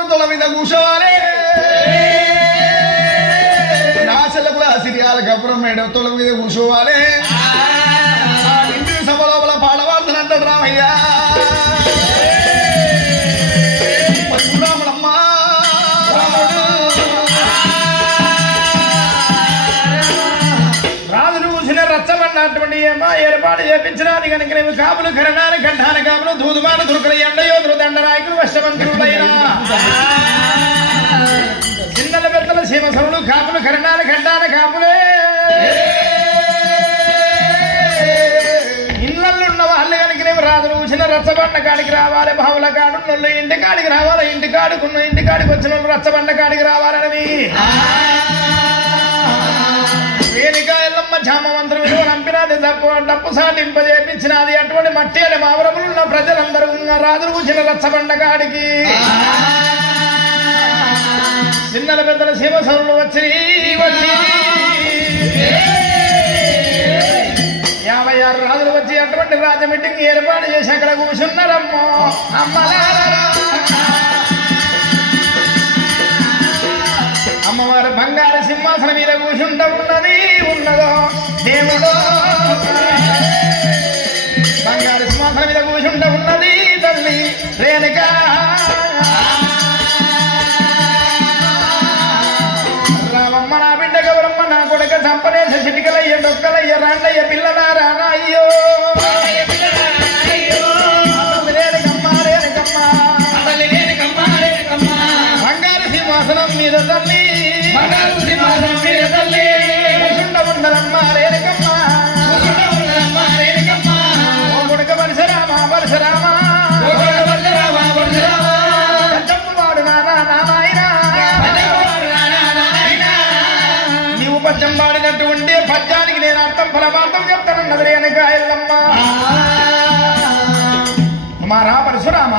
రాముడు తొల మీద కూర్చోవాలి నాశలకుల సిరియాల కపురం మేడ తొల మీద కూర్చోవాలి ఇంటి సభ లోపల పాడవాడుతున్నట్టు రామయ్య రాముడమ్మా రాజును కూర్చుని రచ్చమన్నటువంటి ఏమో ఏర్పాటు చేపించినది కనుక నేను కాపులు కరణాలు గంటాన కాపులు దూదుమాన దుర్గల ఎండయోధులు దండనాయకులు వష్టమంత్రులైన చిన్నల పెద్దల సీమసరులు కాపులు కరణాలు గంటాన కాపులే ఇళ్ళల్లో వాళ్ళు కనుక నేను రాజును కూర్చుని రచ్చబండ కాడికి రావాలి బావుల కాడున్న ఇంటి కాడికి రావాలి ఇంటి కాడుకున్న ఇంటి కాడికి వచ్చిన వాళ్ళు రచ్చబండ కాడికి రావాలని వేణికాయలమ్మ జామవంతులు నంపినది డప్పు సాటింపజేపించినది అటువంటి మట్టేల మావరములున్న ప్రజలందరూ రాజులు కూర్చిన రచ్చబండ కాడికి చిన్నల పెద్దల శివసరులు వచ్చి 56 రాజులు వచ్చి అటువంటి రాజ మీటింగ్ ఏర్పాటు చేసి అక్కడ కూర్చున్నారమ్మో అమ్మవారు బంగారు సింహాసనం మీద కూర్చుంట ఉన్నదో దేవుడు బంగారు సింహాసనం మీద కూర్చుంట ఉన్నది తల్లి రేణుకా రామమ్మ నా బిడ్డ గౌరమ్మ నా కొడుక చంపనేసి చిటికలయ్య డొక్కలయ్య రాండయ్య పిల్లలారా అయ్యో బంగారు సింహాసనం మీద తల్లి ఉండరమ్మ రేణుకమ్మ కొడుక పరశురామ వాడు నాయన నీవు పద్యం పాడినట్టు ఉండే పద్యానికి నేను అర్థం ఫలమార్థం చెప్తానన్నది రేణుక ఎల్లమ్మ మా రా పరశురామ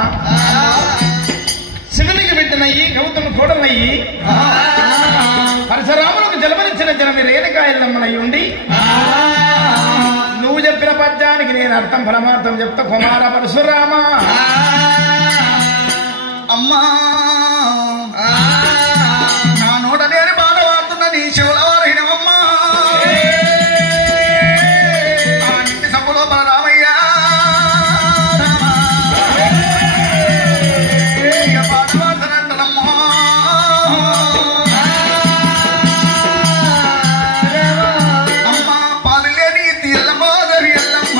శివునికి బిడ్డనయ్యి గౌతము కూడనయ్యి పరశురాములకు జలమనిచ్చిన జనమి రేణుకాయలమ్మనయ్యి ఉండి నువ్వు చెప్పిన పద్యానికి నేను అర్థం ఫలమార్థం చెప్తా కుమార పరశురామ అమ్మా నా నోట నేను బాధ వాడుతున్న నీ శివులవారినమ్మా ఇంటి సభలో బలరామయ్య ఎల్లమ్మ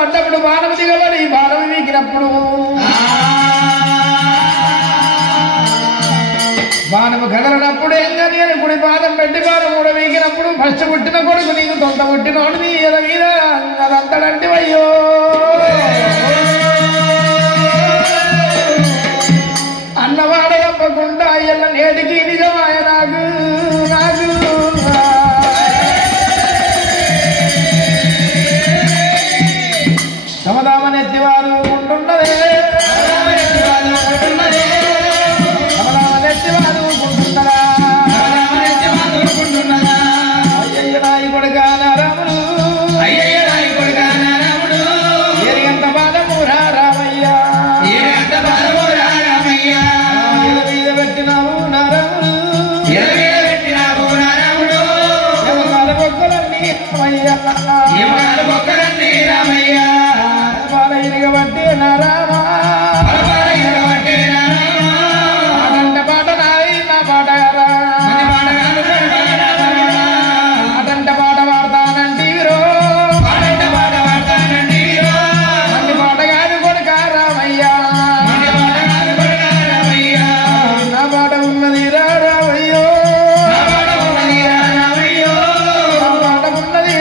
పడ్డప్పుడు బాణము దిగబడి బాణము వీకినప్పుడు బాణము కదలనప్పుడు ఎంగని అని కుడి పాదం పెట్టి బాణం కూడా వీకినప్పుడు ఫస్ట్ పుట్టిన కొడుకు నీకు తొంత పుట్టినోడు నీ ఎద మీద అదంతడంటే అయ్యో అన్నవాడ తప్పకుండా ఎల్ల నేటికి నిజమాయ నాకు నాకు సమదామనెత్తివారు ఉంటున్నదే సమదామనెత్తివారు ఉంటున్నదా అయ్యయ్య నాయి కొడుక నారాముడు అయ్యయ్య నాయి కొడుక నారాముడు ఏరిగంత బాధము రామయ్య ఏరిగంత బాధము రామయ్య ఎల మీద పెట్టినావు నారాముడు ఎల మీద పెట్టినావు నారాముడు ఎవరాల బొక్కలన్నీ రామయ్య ఎవరాల బొక్కలన్నీ రామయ్య ఇరగబట్టే నారామా అదంట పాట నాది నా పాట అదంట పాట వాడతానంటీరో అన్ని పాటగారు కొడుక రామయ్యా నా పాట ఉన్నది రామయ్యో నా పాట ఉన్నది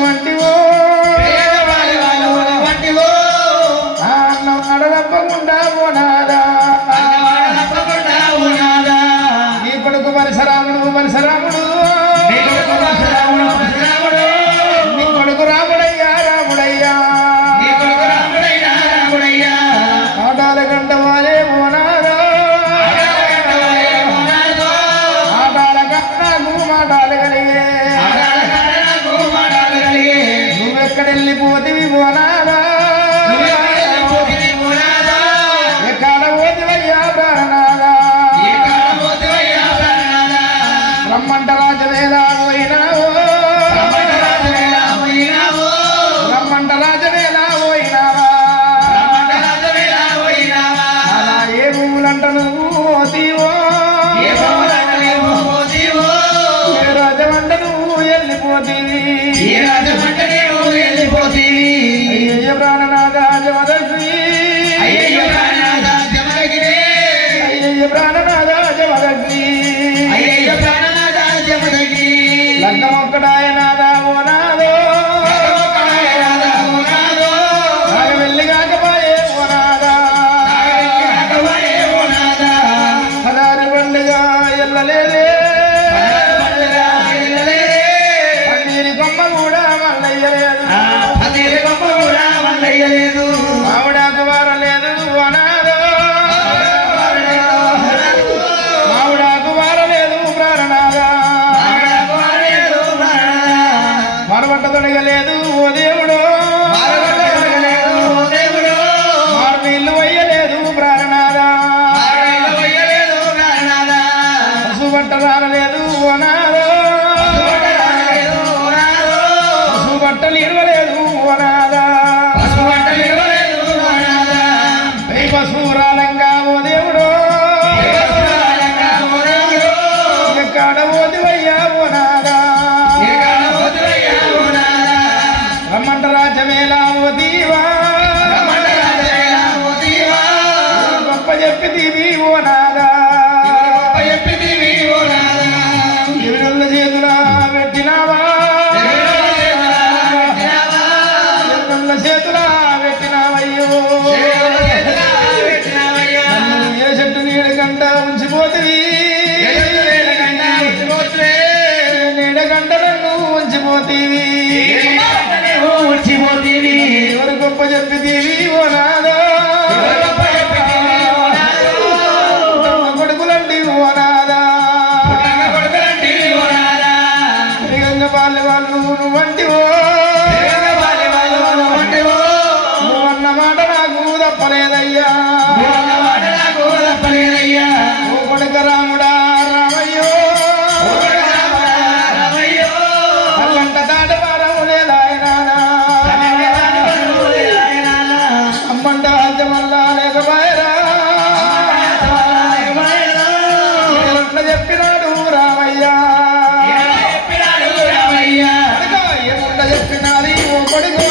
వంటివో అన్నం అడదప్పకుండా పోనాదా నీ కొడుకు పరశురాముడు పరశురాముడు నీ కొడుకు రాముడయ్యా రాముడయ్యా ఆటాల గంట వాలే పోనాదా ఆటాల కన్నాకు మాటాలు కలిగే నువ్వెక్కడెళ్ళిపోతివి పోనాదా ఎక్కడ పోతివయ్యా ప్రాణనాదా రమ్మంట రాజవేలా పోయినావో రమ్మంట రాజవేలా పోయినావా అలా ఏ భూములంట నువ్వు పోతీవో ఏ రాజమంట నువ్వు వెళ్ళిపోతీవి అయ్యయ్య ప్రాణనాథ జమదగ్ని అయ్యయ్య ప్రాణనాథ జమదగ్ని లంకమొక్కడాయనాథ ఓ నాదో వెళ్ళి కాకపాయే ఓ నాదా పదారు బండిగా ఎల్లలేదే పన్నీరి కొమ్మ కూడా మల్లయ్యలేదు మామిడాకు వారలేదు ఓ నాదో మామిడాకు వారలేదు ప్రాణనాదా మరవట్ట తొడగలేదు ఓ దేవుడు మారు నీళ్లు వయ్యలేదు ప్రాణనాదా పశుబట్ట రాలలేదు ఓ నాదో పశుబట్టలు ఇరవలేదు ఓ నాదా పశురాలంగా ఓ దేవుడు ఎక్కడ ఓదివయ్యా ఓ నాదా రమ్మంట రాజ్యమేలా ఓ దీవా గొప్ప చెప్పి దీవి ఓ నాదా ఎవరల్ల చేతులా పెట్టినావా ఎవరల్ల చేతులా పెట్టినావయ్యో ఏ చెట్టు నీడ కంట ఉంచిపోతుంది నీడ కంట నన్ను ఉంచిపోతీవి ఎవరు గొప్ప చెప్పితీవి ఓ నాదా కొడుకులండి ఓ నాదా గంగ బాల్య వాళ్ళు నువ్వంటివో నువ్వన్న మాట నాకు తప్పలేదయ్యా ఓ కొడుక రాముడా రామయ్యో అల్లంట దాటవారము లేదాయనా అమ్మంట అద్దమల్లా లేకపోయరా చెప్పినాడు రామయ్యా ఏముండ చెప్పినాది ఓ కొడుకు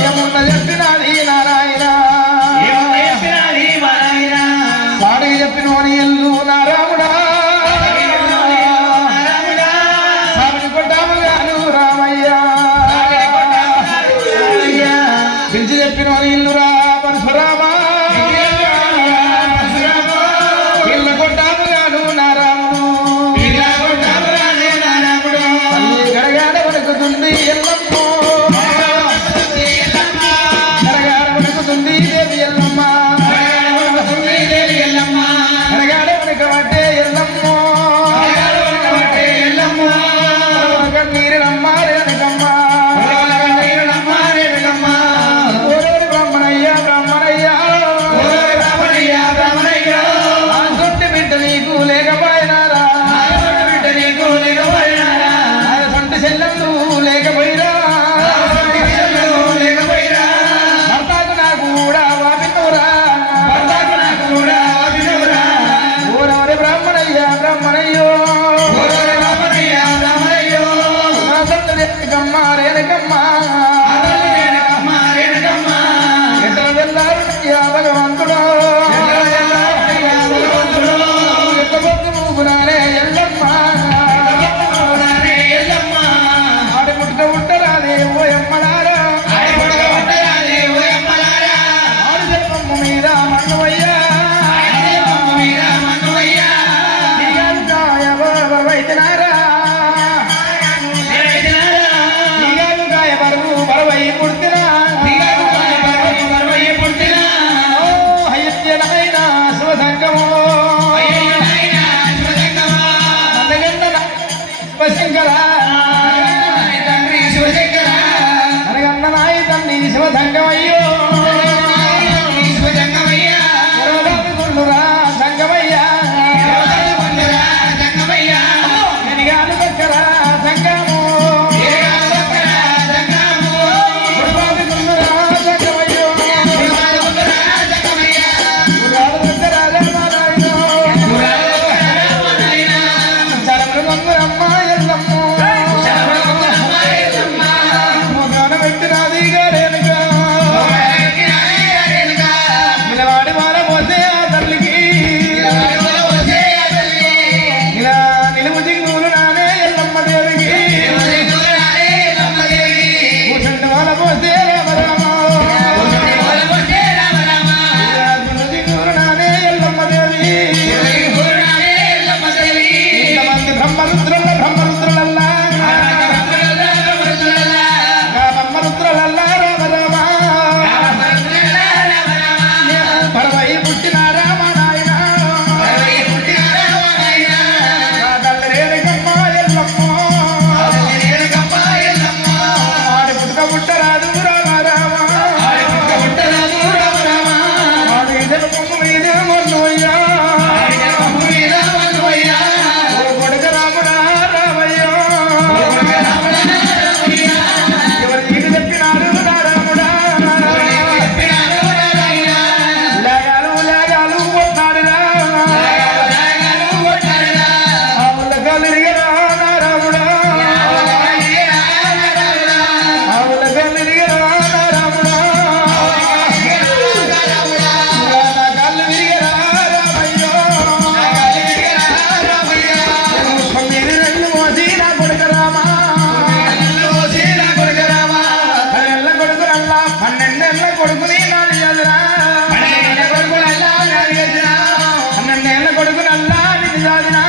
ఏముండ చెప్పినాది నారాయణ వాడికి చెప్పినోని ఎల్లు నారాముడా సామిని కొట్టాము గాను రామయ్యా పిలిచి చెప్పినోని ఇల్లురా పరశురామా ఇల్లు కొట్టాము గాను నారాముడు గడగాడ వణుకుతుంది ఎల్లమ్మో గడగాడ వణుకుతుంది దేవి ఎల్లమ్మ గడగాడ వణుకబట్టే ఎల్లమ్మో కన్నీరులమ్మ రేణుకమ్మ ఓరోరి బ్రహ్మణ శివశంకర తండ్రి శివశంకర అనగన్న నాయ తండ్రి శివసంగమయ్యో శివశంకమయ్య గుండురా సంగమయ్యా సంగమయ్య ఎనిగాలు దగ్గర సంగము గుండురా సంగమయ్యో గురాలు దగ్గర రామారాయుడు చరములు గొంగురమ్మ ఎల్లమ్మ మొగాన పెట్టినది గారేనుగా నిలవాడి వార పోతే ఆ తల్లికి ఇలా నిలువు దింగులు నానే ఎల్లమ్మ దేవికి కూర్చుంటే వాళ్ళ పోతే రామరామ నిలువు దింగులు నానే ఎల్లమ్మ దేవి ఇంతమంది బ్రహ్మరుద్రులల్లా బ్రహ్మరుద్రులల్లా రామరామ పరవై పుట్టిన రామనాయన తల్లిరేణుకమ్మ ఎల్లమ్మ ఆడి పుట్టుక పుట్టరాదు రామరామ ఆడి ఇదలు కొమ్ము మీద మొన్నయ్యా కొడుక రాముడా రామయ్యో ఎవరు నీకు చెప్పినారు నా రాముడా లాగాలు కొట్టాడురా ఆవుల కలిరిగరా నా రాముడా ఆవుల కలిరిగరా నా రాముడా నా కళ్ళు విరిగరా రామయ్యో తొమ్మిది నెలలు మోసి నా కొడుక రామా పన్నెండ్ల కొడుకు అల్లా 12 కొడుకుని నాడు చదురా 12 కొడుకు నల్లా విధి చదినా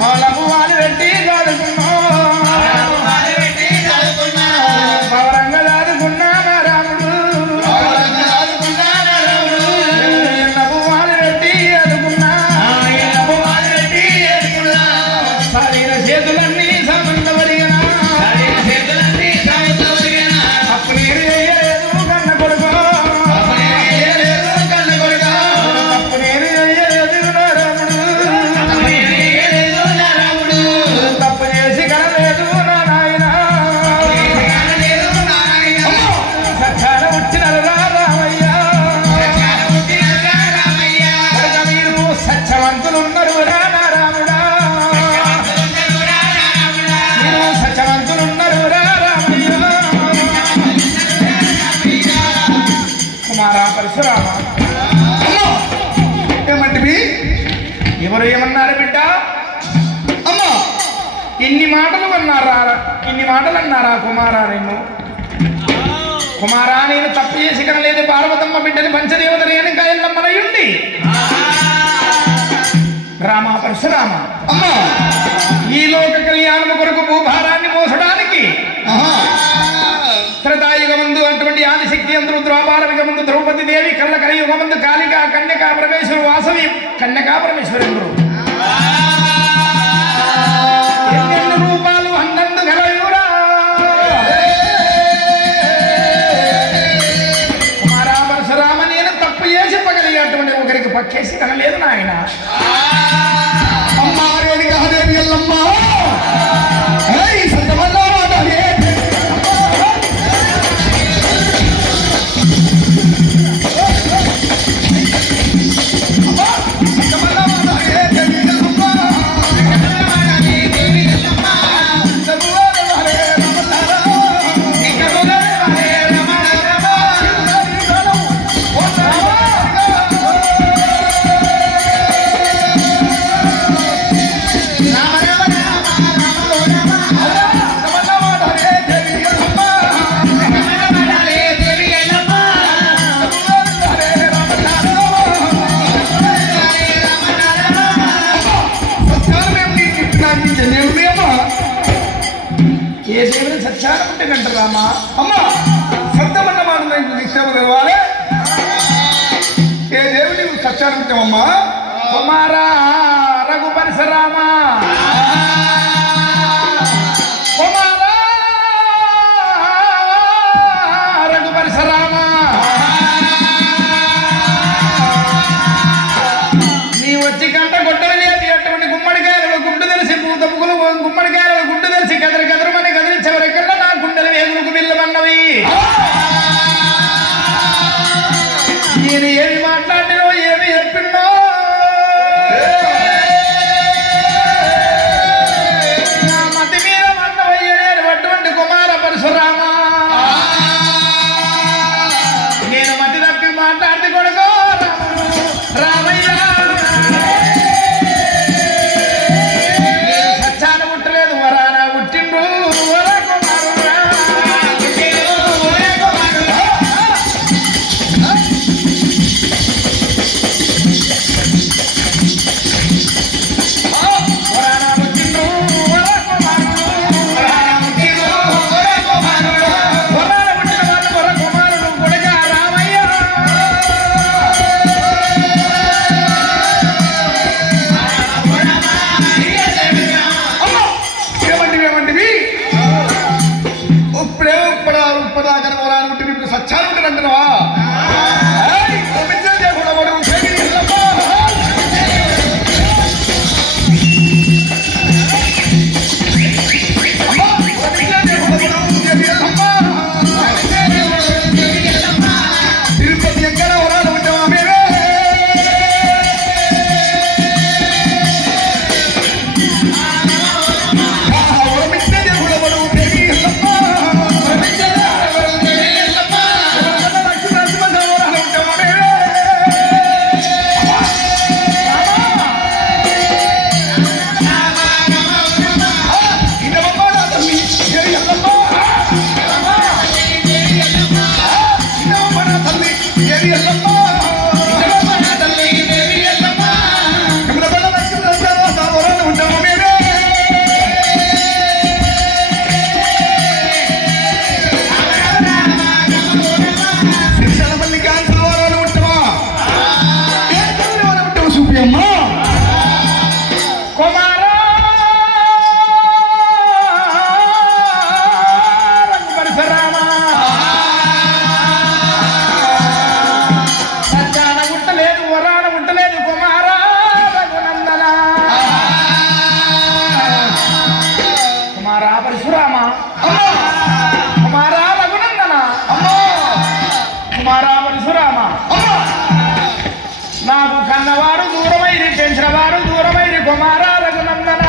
పొలము వాళ్ళు పెట్టి చదువుకున్నా పవరంగా చదువుకున్నా నా రాముడు ఎన్నపు వాళ్ళు పెట్టి చదువుకున్నా శరీర చేతులన్నీ సమంతవరిగినా అప్పు నీరు వేయలేదు కన్న కొడుకు అప్పు నీరు వేయలేదు నా రాముడు తప్పు చేసి కనలేదు నా నాయన సచ్చాన వచ్చిన రామయ్యా కనుక మీరు సత్యవంతులున్నారు రా నా రాముడా మీరు సత్యవంతులున్నారు రా రామయ్య కుమారా పరశురామ ఏమంటివి ఎవరు ఏమన్నారు బిడ్డ అమ్మా ఇన్ని మాటలు అన్నారా కుమారా నిన్ను కుమారా నేను తప్పు చేసి కనలేదు పార్వతమ్మ బిడ్డని పంచదేవత రేణుక ఎల్లమ్మనయుండి రామ పరశురామ అమ్మా ఈ లోక కళ్యాణము కొరకు భూభారాన్ని మోసడానికి త్రేతాయుగమందు అటువంటి ఆదిశక్తి అంతరు ద్వాపారయుగమందు ద్రౌపది దేవి కళ్ళ కలియుగమందు కాళిక కన్యకా పరమేశ్వరు వాసవి కన్యకా పరమేశ్వరుడు ఎన్నెన్ని రూపాలు అన్నందు గలయురా కుమారా పరశురామ నేను తప్పు చేసి పగలిగేటువంటి ఒకరికి పక్కేసి కనలేదు నాయన అమ్మా రేణుకాదేవి ఎల్లమ్మ సంతమల్లా ఏ దేవుని సత్యాన్ని పుట్టినట్టు రామా అమ్మా సత్యమన్న మాట నిశ్చయం తెలవాలి. ఏ దేవుని సత్యాన్ని పుట్టామమ్మా కుమారా రఘు పరశురామ కుమార రఘు పరశురామ నీ వచ్చి కంట గొడ్డలు లేదు అటువంటి గుమ్మడికాయలు గుడ్డు తెలిసి పూతముకులు గుమ్మడికాయలు గుడ్డు తెలిసి కదరు కదరమని కదిలించేవరకల్లా నా గుండెలు వేగులకు బిల్లమన్నవి నేను ఏమి మాట్లాడినో ఏమి చెప్పినో నా మతి మీద మన్నవయ్య నేను అటువంటి కుమార పరశురామ నేను మతి తప్పి మాట్లాడి కొడుకో రామయ్య నేను సచ్చాన పుట్టలేదు వరాన పుట్టిండ్రు వర కుమారుడా నాకు కన్నవారు దూరమైరి పెంచినవారు దూరమైరి కుమారా రఘునందన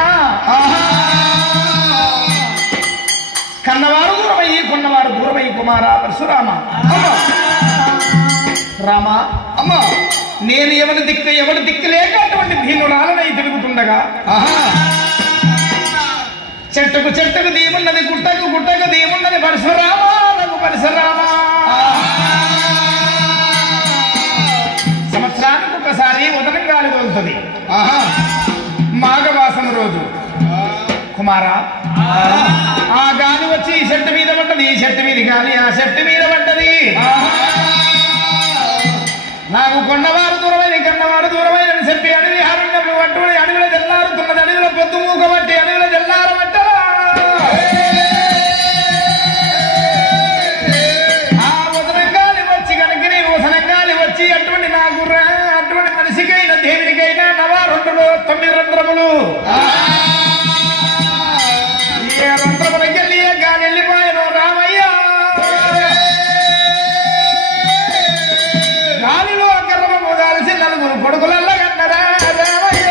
కన్నవారు దూరమయ్యి కొన్నవారు దూరమయ్యి కుమారా పరశురామ రామ అమ్మ నేను ఎవరి దిక్కు లేక అటువంటి భీనురాలనై తిరుగుతుండగా చెట్టుకు చెట్టుకు దీమున్నది గుట్టకు గుట్టకు దీమున్నది పరశురామ రఘు పరశురామ సంవత్సరానికి ఒకసారి ఉదయం గాలి తోలుతుంది మాఘమాసం రోజు కుమారా ఆ గాలి వచ్చి ఈ చెట్టు మీద పడ్డది ఈ చెట్టు మీద గాలి ఆ చెట్టు మీద పడ్డది నాకు కొన్నవారు దూరమైన కన్నవారు దూరమైన చెప్పి అడవి హారుణ్యం అటువంటి అడవిలో తెల్లారుతున్నది అడవిలో పొద్దు మూక బట్టి అడవిలో తెల్లారబట్టరా ఆ ఉదనంగాలి వచ్చి కనుక నీ ఉదనంగాలి వచ్చి అటువంటి నాకు అటువంటి మనిషికైనా దేవునికైనా నవారుండులు 9 రంధ్రములు ఏ రంధ్రములకి వెళ్ళి ఏ గాలి వెళ్ళిపోయాను రామయ్య గాలిలో గర్వము దాల్చి 4 కొడుకులల్ల కన్నరా రామయ్య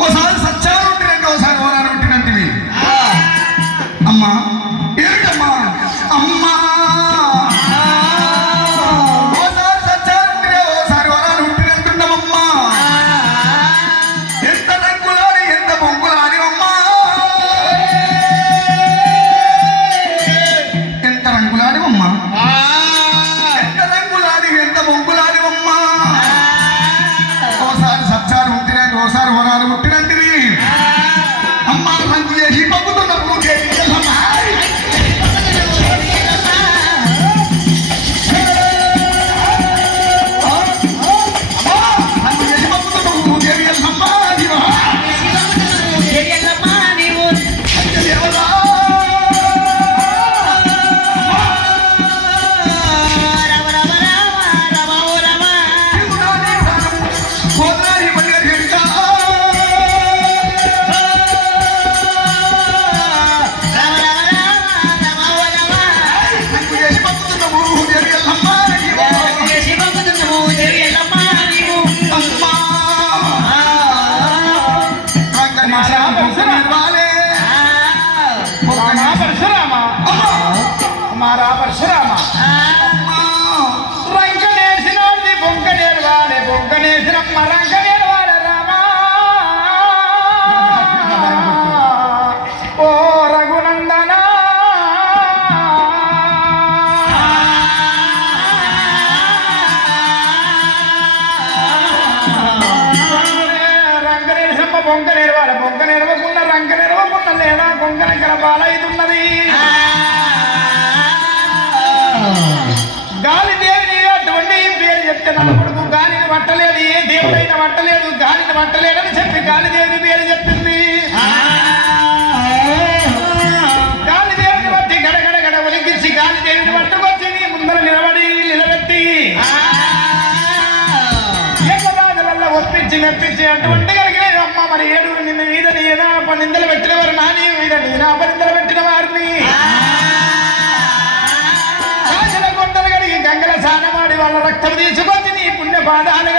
ఓసారి సచ్చారు ఉంటే ఓసారి ఓనారు ఉంటినంటివి అమ్మా ఏమిటమ్మా అమ్మా ఓసారి సచ్చారు ఉంటే ఓసారి ఓనారు ఉంటినంటున్నామమ్మా ఎంత రంగులాడి ఎంత బొంగులాడి అమ్మా ఎంత రంగులాడి అమ్మా ఎంత రంగులాడి ఎంత బొంగులాడి అమ్మా ఓసారి సచ్చారు ఉంటినంటే ఓసారి ఓనారు ఉంటినంటివి అమ్మ రంగు చేసి పంపుతున్నప్పుడు రంగు చేసి పంపుతున్నప్పుడు దేవి అమ్మా हमारा परशुरामा రంకనేసినోడి బొంకనేర్వాడే బొంకనేసినమ్మ రంకనేర్వాడే రామా ఓ రఘునందన రంకనేసినమ్మ బొంకనేర్వాడే బొంకనేర్వకున్న రంకనేర్వకున్న లేదా బొంకనకర బాలైతున్నది గాలిదేవిని అటువంటి పేరు చెప్తే నా కొడుకు గాలిని పట్టలేదు ఏ దేవుడైనా పట్టలేదు గాలిని పట్టలేదని చెప్పి గాలిదేవి పేరు చెప్పింది గాలిదేవిని బట్టి గడగడ గడ ఒలిగించి గాలిదేవిని పట్టుకొచ్చి నీ ముందర నిలబెట్టి ఏకరాజులలో ఒప్పించి మెప్పించి అటువంటి కలిగిన అమ్మ మరి ఏడుగురు నిన్న మీద ఏదో నిందలు పెట్టిన వారు నా నీ మీద నేను అపనిందలు పెట్టిన వారిని గంగల స్నానమాడి వాళ్ళ రక్తం తీసుకొచ్చి నీ పుణ్య పాదాలు